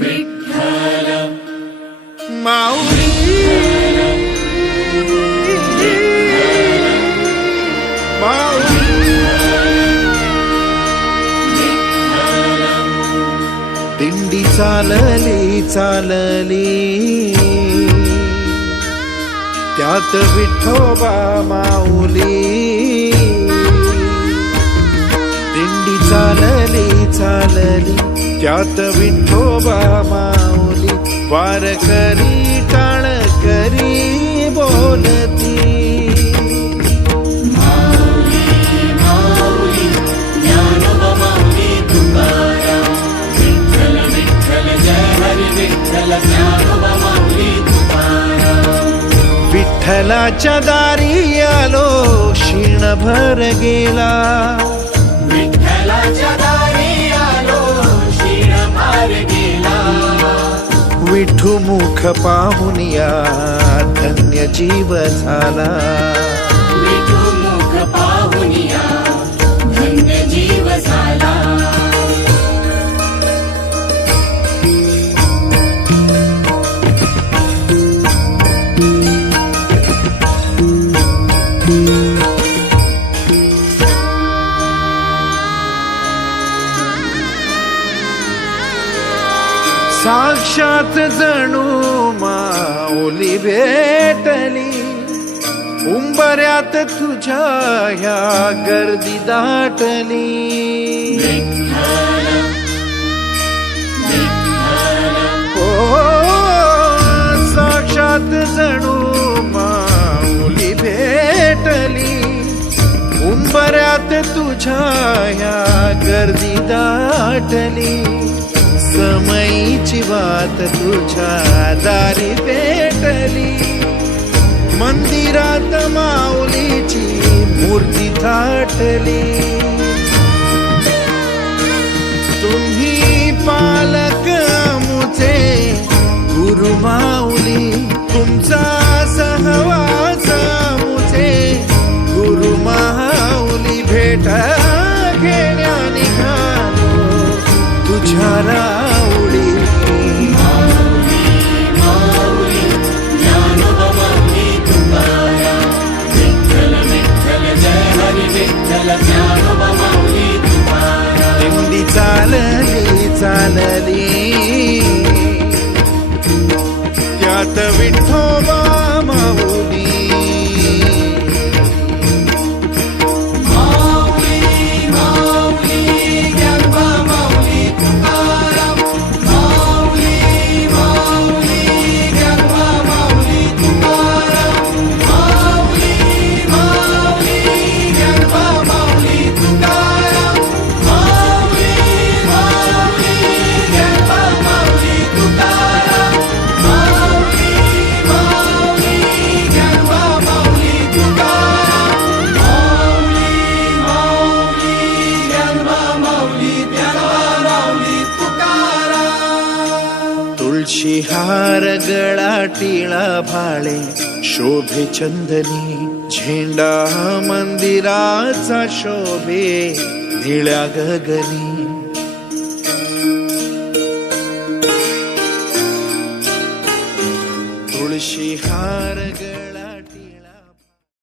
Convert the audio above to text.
विठ्ठल माऊली दिंडी चालली चालली त्यात विठोबा माऊली दिंडी चालली चालली त्यात विठोबा माऊली वारकरी टाळकरी बोलती विठ्ठलाच्या दारी आलो क्षीणभर गेला विठ्ठलाच्या दारी आलो क्षीणभर गेला विठू मुख पाहून या धन्य जीव झाला विठू मुख पाहून या धन्य जीव झाला साक्षात जणू माऊली भेटली उंबऱ्यात तुझ्या ह्या गर्दी दाटली ओ साक्षात जणू माऊली भेटली उंबऱ्यात तुझ्या ह्या गर्दी दाटली समयीची वाट तुझ्या दारी पेटली मंदिरात माऊलीची मूर्ती थाटली तुम्ही पालक मुझे गुरु माऊली तुमचा सहवास मुझे गुरु माऊली भेट घेण्या निघालो तुझ्या राऊळी दिंडी चालली चालली त्यात विठोबा माऊली तुळशी हार गळा टिळा भाळे शोभे चंदनी झेंडा मंदिराचा शोभे निळ्या गगनी तुळशी हार